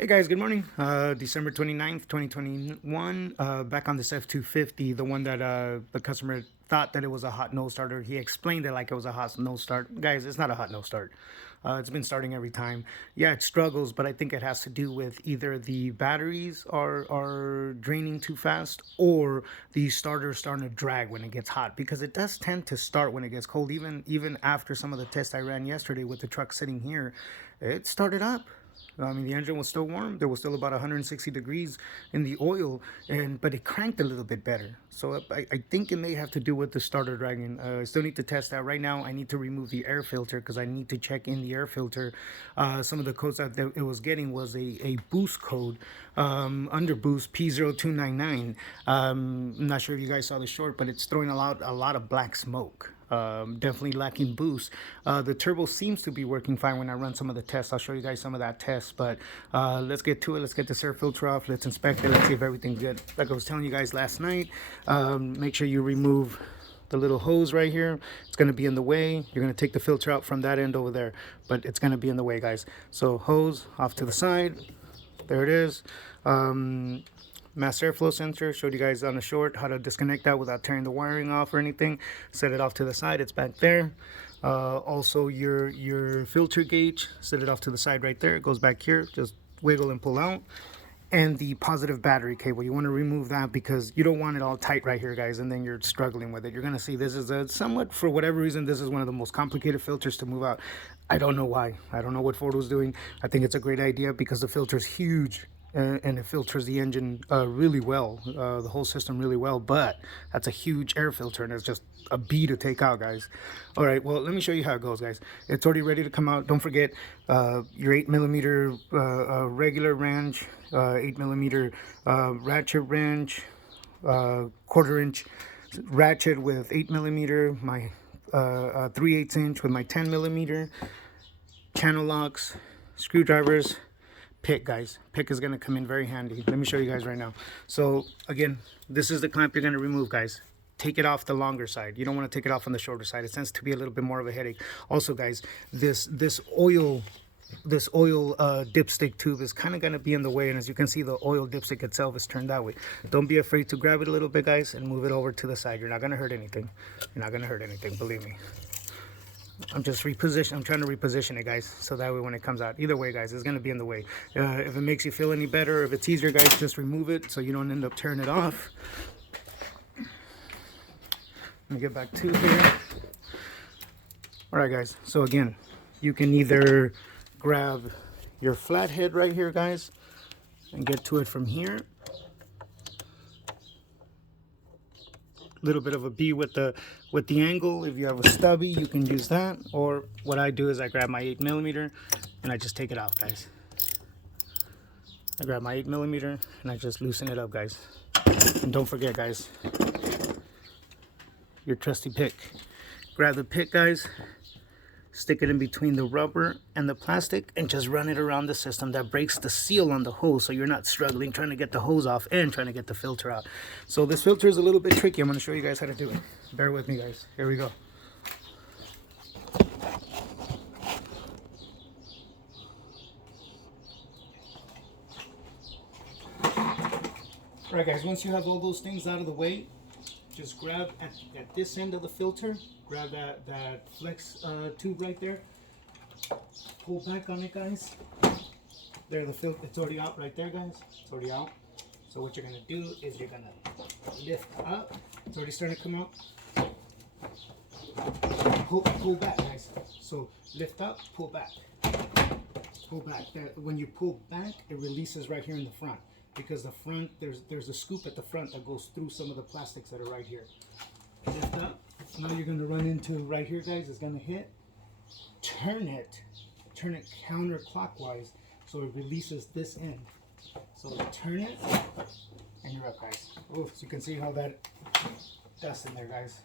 Hey guys, good morning. December 29th, 2021. Back on this F250, the one that the customer thought that it was a hot no starter. He explained it like it was a hot no start. Guys, it's not a hot no start. It's been starting every time. Yeah, it struggles, but I think it has to do with either the batteries are draining too fast or the starter starting to drag when it gets hot, because it does tend to start when it gets cold. Even after some of the tests I ran yesterday with the truck sitting here, it started up. I mean, the engine was still warm. There was still about 160 degrees in the oil, but it cranked a little bit better. So I think it may have to do with the starter dragging. I still need to test that. Right now, I need to remove the air filter because I need to check in the air filter. Some of the codes that it was getting was a boost code, under boost P0299. I'm not sure if you guys saw the short, but it's throwing a lot of black smoke. Definitely lacking boost. The turbo seems to be working fine when I run some of the tests. I'll show you guys some of that test, but let's get to it. Let's get this air filter off. Let's inspect it. Let's see if everything's good. Like I was telling you guys last night, make sure you remove the little hose right here. It's going to be in the way. You're going to take the filter out from that end over there, but it's going to be in the way, guys. So hose off to the side. There it is. Mass airflow sensor, showed you guys on the short how to disconnect that without tearing the wiring off or anything. Set it off to the side, it's back there. Also your filter gauge, set it off to the side right there. It goes back here, just wiggle and pull out. And the positive battery cable, you want to remove that because you don't want it all tight right here, guys, and then you're struggling with it. You're going to see this is a somewhat, for whatever reason, this is one of the most complicated filters to move out. I don't know why. I don't know what Ford was doing. I think it's a great idea because the filter is huge, and it filters the engine really well, the whole system really well, but that's a huge air filter and it's just a bee to take out, guys. All right, well, let me show you how it goes, guys. It's already ready to come out. Don't forget your 8mm regular wrench, 8mm ratchet wrench, quarter-inch ratchet with 8mm, my 3/8 inch with my 10mm, channel locks, screwdrivers, pick, guys. Pick is going to come in very handy. Let me show you guys right now. So again, this is the clamp you're going to remove, guys. Take it off the longer side. You don't want to take it off on the shorter side. It tends to be a little bit more of a headache. Also, guys, this oil dipstick tube is kind of going to be in the way, and as you can see, the oil dipstick itself is turned that way. Don't be afraid to grab it a little bit, guys, and move it over to the side. You're not going to hurt anything. You're not going to hurt anything, believe me. I'm just I'm trying to reposition it, guys, so that way when it comes out, either way, guys, it's going to be in the way. If it makes you feel any better, if it's easier, guys, just remove it so you don't end up tearing it off. Let me get back to here. All right, guys, so again, you can either grab your flathead right here, guys, and get to it from here. Little bit of a B with the angle. If you have a stubby, you can use that, or what I do is I grab my 8mm and I just take it out, guys. I grab my 8mm and I just loosen it up, guys. And don't forget, guys, your trusty pick. Grab the pick, guys, stick it in between the rubber and the plastic and just run it around the system. That breaks the seal on the hose, so you're not struggling trying to get the hose off and trying to get the filter out. So this filter is a little bit tricky. I'm going to show you guys how to do it. Bear with me, guys. Here we go. All right, guys, once you have all those things out of the way, just grab at this end of the filter, grab that flex tube right there, pull back on it, guys. There, the filter, it's already out right there, guys. It's already out. So what you're gonna do is you're gonna lift up. It's already starting to come out. Pull back, guys. So lift up, pull back. Pull back. When you pull back, it releases right here in the front, because the front, there's a scoop at the front that goes through some of the plastics that are right here. Lift up. Now you're going to run into right here, guys. It's going to hit. Turn it counterclockwise so it releases this end. So turn it, and you're up, guys. Oh, so you can see how that dust in there, guys.